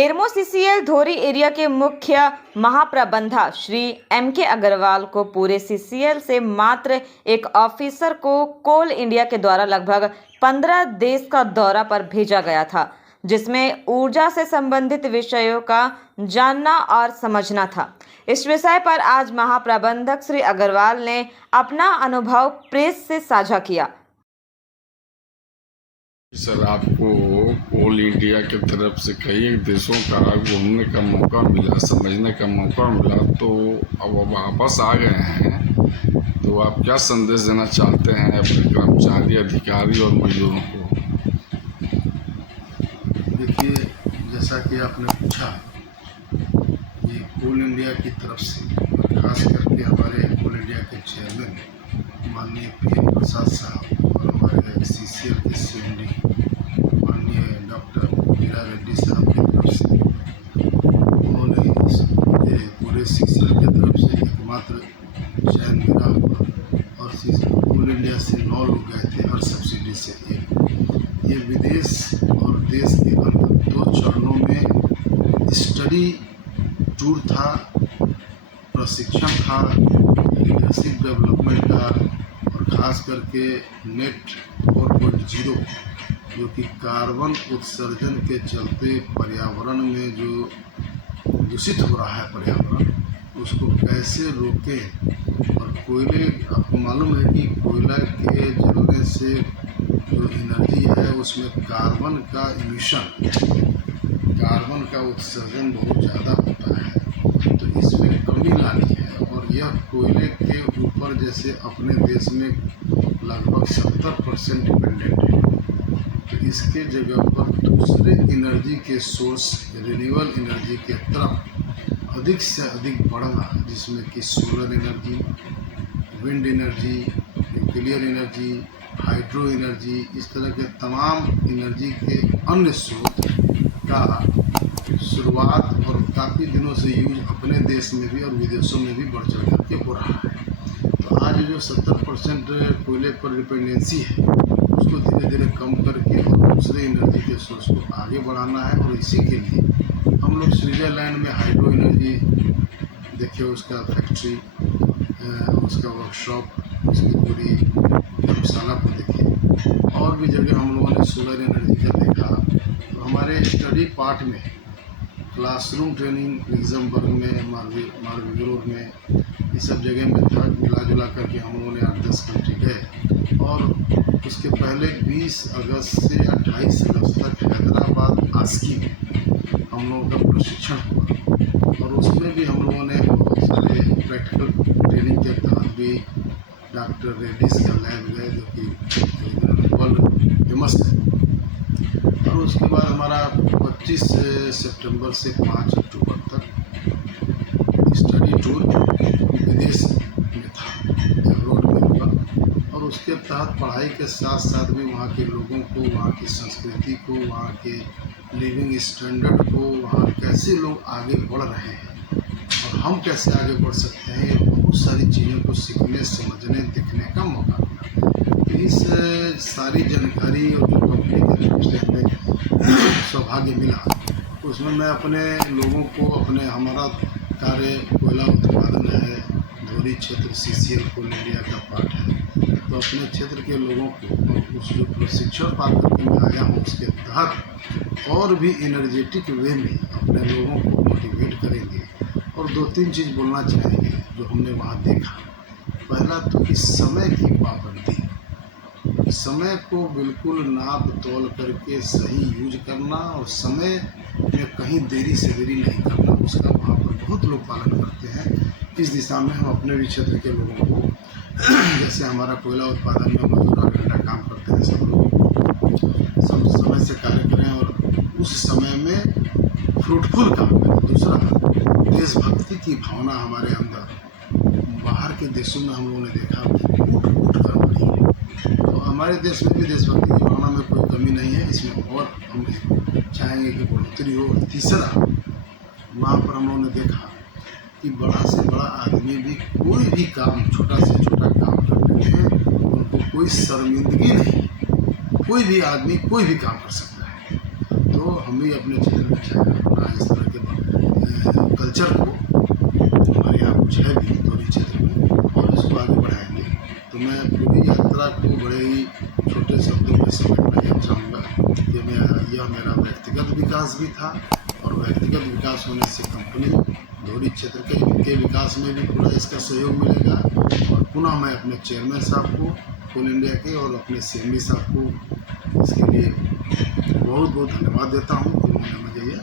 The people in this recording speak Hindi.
बेरमो सीसीएल धोरी एरिया के मुख्य महाप्रबंधक श्री एम.के. अग्रवाल को पूरे सीसीएल से मात्र एक ऑफिसर को कोल इंडिया के द्वारा लगभग 15 देश का दौरा पर भेजा गया था, जिसमें ऊर्जा से संबंधित विषयों का जानना और समझना था। इस विषय पर आज महाप्रबंधक श्री अग्रवाल ने अपना अनुभव प्रेस से साझा किया। सर, आपको कोल इंडिया की तरफ से कई देशों का घूमने का मौका मिला, समझने का मौका मिला, तो अब वापस आ गए हैं, तो आप क्या संदेश देना चाहते हैं अपने कर्मचारी, अधिकारी और मजदूरों को? देखिए, जैसा कि आपने पूछा, ये कोल इंडिया की तरफ से और खास करके हमारे कोल इंडिया के चेयरमैन माननीय पी.एन. प्रसाद साहब और हमारे सीसीएल के सीएमडी माननीय डॉक्टर मीरा रेड्डी साहब की तरफ से उन्होंने ये पूरे सीसीएल की तरफ से एकमात्र चयन मेरा हुआ और कोल इंडिया से 9 लोग गए थे, हर सब्सिडी से एक। ये विदेश और देश के अंदर 2 चरणों में स्टडी टूर था, प्रशिक्षण था, लीडरशिप डेवलपमेंट का और ख़ास करके नेट 4.0 जो कि कार्बन उत्सर्जन के चलते पर्यावरण में जो दूषित हो रहा है पर्यावरण, उसको कैसे रोकें। और कोयले, आपको मालूम है कि कोयला के जलने से जो एनर्जी है उसमें कार्बन का इमिशन, कार्बन का उत्सर्जन बहुत ज़्यादा होता है, तो इसमें कमी लानी है। और यह कोयले के ऊपर जैसे अपने देश में लगभग 70% डिपेंडेंट है, तो इसके जगह पर दूसरे एनर्जी के सोर्स, रिन्यूएबल एनर्जी के तरफ अधिक से अधिक बढ़ना, जिसमें कि solar energy, wind energy, nuclear energy, hydro energy, इस तरह के तमाम एनर्जी के अन्य स्रोत का शुरुआत और काफ़ी दिनों से यूज अपने देश में भी और विदेशों में भी बढ़ चढ़ करके हो रहा है। तो आज जो 70% कोयले पर डिपेंडेंसी है उसको धीरे धीरे कम करके और दूसरे एनर्जी के सोर्स को आगे बढ़ाना है। और इसी के लिए हम लोग स्विट्ज़रलैंड में हाइड्रो एनर्जी देखिए, उसका फैक्ट्री, उसका वर्कशॉप, उसकी पूरी धर्मशाला को देखिए, और भी जगह हम लोगों ने सोलर एनर्जी का देखा। तो हमारे स्टडी पार्ट में क्लासरूम ट्रेनिंग लग्जमबर्ग में, मार्गविरोड में, ये सब जगह में था। मिला जुला करके हम लोगों ने 8-10 कंट्री गए। और उसके पहले 20 अगस्त से 28 अगस्त तक हैदराबाद आस्की में हम लोगों का प्रशिक्षण हुआ, और उसमें भी हम लोगों ने बहुत सारे प्रैक्टिकल ट्रेनिंग के तहत भी डॉक्टर रेड्डीज का लैब गए, जो कि वर्ल्ड फेमस है। और उसके बाद हमारा 25 सितंबर से 5 अक्टूबर तक स्टडी टूर विदेश में था, एब्रॉड में हुआ। और उसके तहत पढ़ाई के साथ साथ भी वहाँ के लोगों को, वहाँ की संस्कृति को, वहाँ के लिविंग स्टैंडर्ड को, वहाँ कैसे लोग आगे बढ़ रहे हैं और हम कैसे आगे बढ़ सकते हैं, बहुत सारी चीज़ों को सीखने, समझने, देखने का मौका मिला। इस सारी जानकारी और जो कंपनी की तरफ से हमें सौभाग्य मिला, उसमें मैं अपने लोगों को, अपने हमारा कार्य कोयला उत्पादन है, धोरी क्षेत्र सीसीएल कोल इंडिया का पार्ट है, तो अपने क्षेत्र के लोगों को उस जो प्रशिक्षण पा करके मैं आया हूँ उसके तहत और भी एनर्जेटिक वे में अपने लोगों को मोटिवेट करेंगे। और 2-3 चीज़ बोलना चाहेंगे जो हमने वहाँ देखा। पहला तो कि समय की पाबंदी, समय को बिल्कुल नाप तोल करके सही यूज करना, और समय में कहीं देरी से देरी नहीं करना, उसका वहाँ पर बहुत लोग पालन करते हैं। इस दिशा में हम अपने भी क्षेत्र के लोगों को, जैसे हमारा कोयला उत्पादन में मजदूर घंटा काम करते हैं, सब लोग सब समय से कार्य करें और उस समय में फ्रूटफुल काम करें। दूसरा, देशभक्ति की भावना हमारे अंदर, बाहर के देशों में हम लोगों ने देखा उठ कर बढ़ी है, तो हमारे देश में भी देशभक्ति की भावना में कोई कमी नहीं है, इसमें और हम चाहेंगे कि बढ़ोतरी हो। तीसरा, वहाँ पर हम लोगों ने देखा कि बड़ा से बड़ा आदमी भी कोई भी काम, छोटा से छोटा काम करते हैं, उनको कोई शर्मिंदगी नहीं, कोई भी आदमी कोई भी काम कर सकता है। तो तो हम भी अपने क्षेत्र में चाहे इस तरह के कल्चर को हमारे यहाँ कुछ है भी धोरी क्षेत्र में और इसको आगे बढ़ाएंगे। तो मैं पूरी यात्रा को बड़े ही छोटे शब्दों में समेटना यह चाहूँगा कि यह मेरा व्यक्तिगत विकास भी था और व्यक्तिगत विकास होने से कंपनी धोरी क्षेत्र के विकास में भी पूरा इसका सहयोग मिलेगा। और पुनः मैं अपने चेयरमैन साहब को कोल इंडिया के और अपने CMD साहब को इसके लिए बहुत बहुत धन्यवाद देता हूँ कि उन्होंने मुझे यह